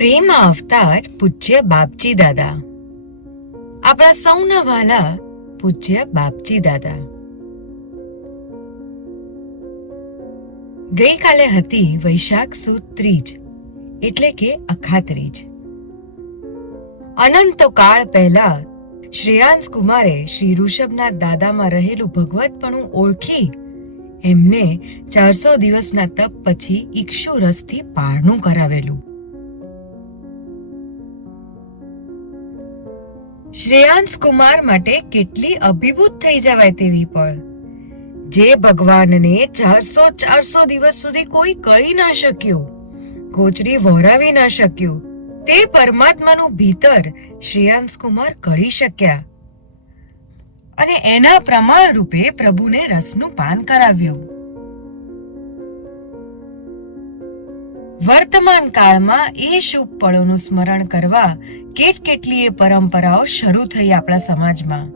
પ્રેમ અવતાર પૂજ્ય બાપજી દાદા. આપણા સૌના વાલા પૂજ્ય બાપજી દાદા. ગઈકાલે હતી વૈશાખ સુદ ત્રીજ, એટલે કે અખાત્રીજ. અનંત કાળ પહેલા શ્રેયાંશ કુમારે શ્રી ઋષભના દાદામાં રહેલું ભગવતપણું ઓળખી એમને ચારસો દિવસના તપ પછી ઈક્ષુ રસથી પારણું કરાવેલું. શ્રેયાંશ કુમાર માટે કેટલી અભિભૂત થઈ જવાય તેવી પળ. જે ભગવાનને ચારસો ચારસો દિવસ સુધી કોઈ કળી ના શક્યું કોચરી વહોરાવી ના શક્યું, તે પરમાત્માનું ભીતર શ્રેયાંશ કુમાર કળી શક્યા. અને એના પ્રમાણ રૂપે પ્રભુને રસનું પાન કરાવ્યું. વર્તમાન કાળમાં એ શુભ પળોનું સ્મરણ કરવા કેટ કેટલીય પરંપરાઓ શરૂ થઈ આપણા સમાજમાં.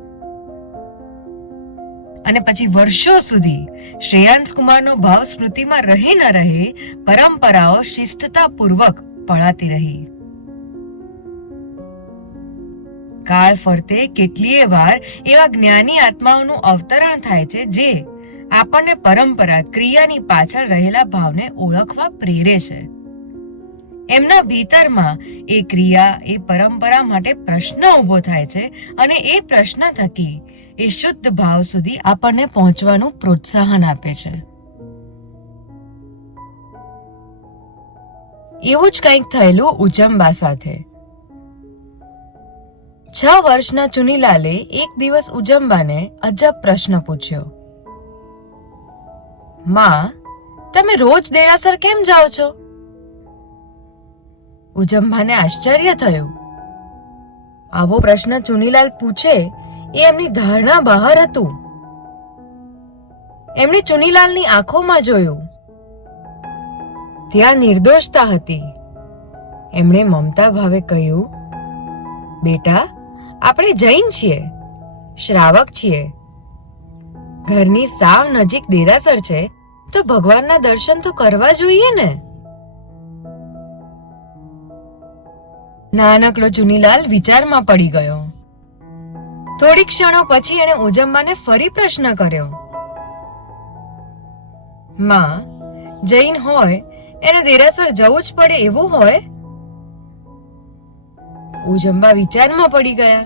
અને પછી વર્ષો સુધી શ્રેયાંશ કુમારનો ભાવ સ્મૃતિમાં રહે ન રહે પરંપરાઓ શિસ્તતાપૂર્વક પળાતી રહી. કાળ ફરતે કેટલીય વાર એવા જ્ઞાની આત્માઓનું અવતરણ થાય છે જે આપણને પરંપરા ક્રિયાની પાછળ રહેલા ભાવને ઓળખવા પ્રેરે છે. એમના ભીતરમાં એ ક્રિયા, એ પરંપરા માટે પ્રશ્ન ઊભો થાય છે અને એ પ્રશ્ન થકી એ શુદ્ધ ભાવ સુધી આપણને પહોંચવાનું પ્રોત્સાહન આપે છે. એવું જ કંઈક થયેલું ઉજંબા સાથે. છ વર્ષના ચુનીલાલે એક દિવસ ઉજંબાને અજબ પ્રશ્ન પૂછ્યો. માં, તમે રોજ દેરાસર કેમ જાઓ છો? ઉજંબાને આશ્ચર્ય થયું. આવો પ્રશ્ન ચુનીલાલ પૂછે એ એમની ધારણા બહાર હતું. એમણે ચુનીલાલની આંખોમાં જોયું. ત્યાં નિર્દોષતા હતી. એમણે મમતા ભાવે કહ્યું, બેટા, આપણે જૈન છીએ, શ્રાવક છીએ. ઘરની સાવ નજીક દેરાસર છે, તો ભગવાનના દર્શન તો કરવા જોઈએ ને? નાનકડો ચુનીલાલ વિચારમાં પડી ગયો. થોડી ક્ષણો પછી એણે ઓજમ્માને ફરી પ્રશ્ન કર્યો. માં, જૈન હોય, એને દેરાસર જવું જ પડે એવું હોય? ઉજંબા વિચારમાં પડી ગયા.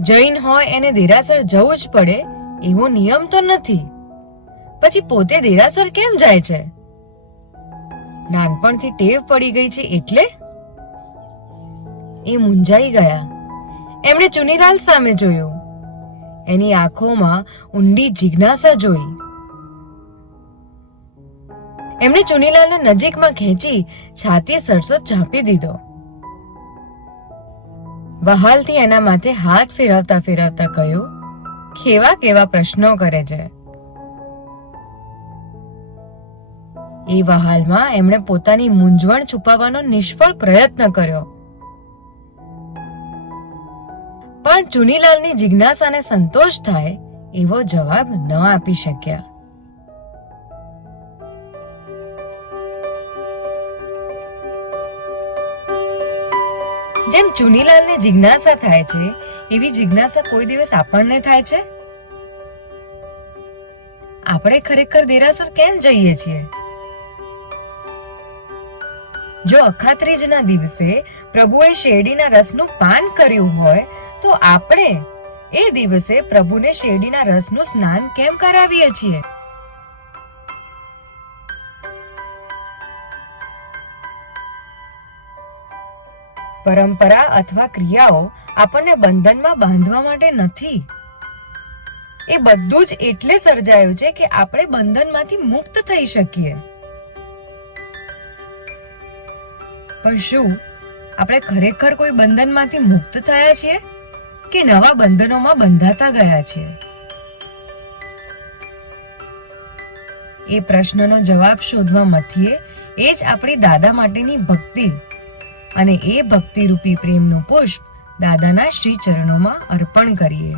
જૈન હોય, એને દેરાસર જવું જ પડે એવો નિયમ તો નથી. પછી પોતે દેરાસર કેમ જાય છે? નાનપણથી ટેવ પડી ગઈ છે એટલે એ મૂંઝાઈ ગયા. એમણે ચુનીલાલ સામે જોયું. એની આંખોમાં ઊંડી જિજ્ઞાસા જોઈ. એમણે ચુનીલાલને નજીકમાં ખેંચી છાતી સરસો ચાંપી દીધો. વહાલથી એના માથે હાથ ફેરવતા ફેરવતા કહ્યું, કેવા કેવા પ્રશ્નો કરે છે. એ વહાલમાં એમણે પોતાની મૂંઝવણ છુપાવવાનો નિષ્ફળ પ્રયત્ન કર્યો. પણ ચુનીલાલની જિજ્ઞાસાને સંતોષ થાય એવો જવાબ ન આપી શક્યા. જેમ ચુનીલાલને જિજ્ઞાસા થાય છે, એવી જિજ્ઞાસા કોઈ દિવસ આપણને થાય છે? આપણે ખરેખર દેરાસર કેમ જઈએ છીએ? જો અખાત્રીજના દિવસે પ્રભુએ શેરડીના રસનું પાન કર્યું હોય, તો આપણે એ દિવસે પ્રભુને શેરડીના રસનું સ્નાન કેમ કરાવીએ છીએ? પરંપરા અથવા ક્રિયાઓ આપણને બંધનમાં બાંધવા માટે નથી. એ બધું જ એટલે સર્જાયું છે કે આપણે બંધનમાંથી મુક્ત થઈ શકીએ. પણ શું? આપણે ખરેખર કોઈ બંધનમાંથી મુક્ત થયા છીએ કે નવા બંધનોમાં બંધાતા ગયા છીએ? એ પ્રશ્નનો જવાબ શોધવા મથીએ એ જ આપણી દાદા માટેની ભક્તિ અને એ ભક્તિરૂપી પ્રેમનું પુષ્પ દાદાના શ્રી ચરણોમાં અર્પણ કરીએ.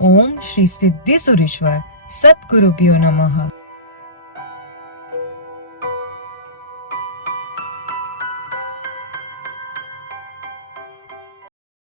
ઓમ શ્રી સિદ્ધિ સુરેશ્વર સદગુરુભ્યો નમઃ.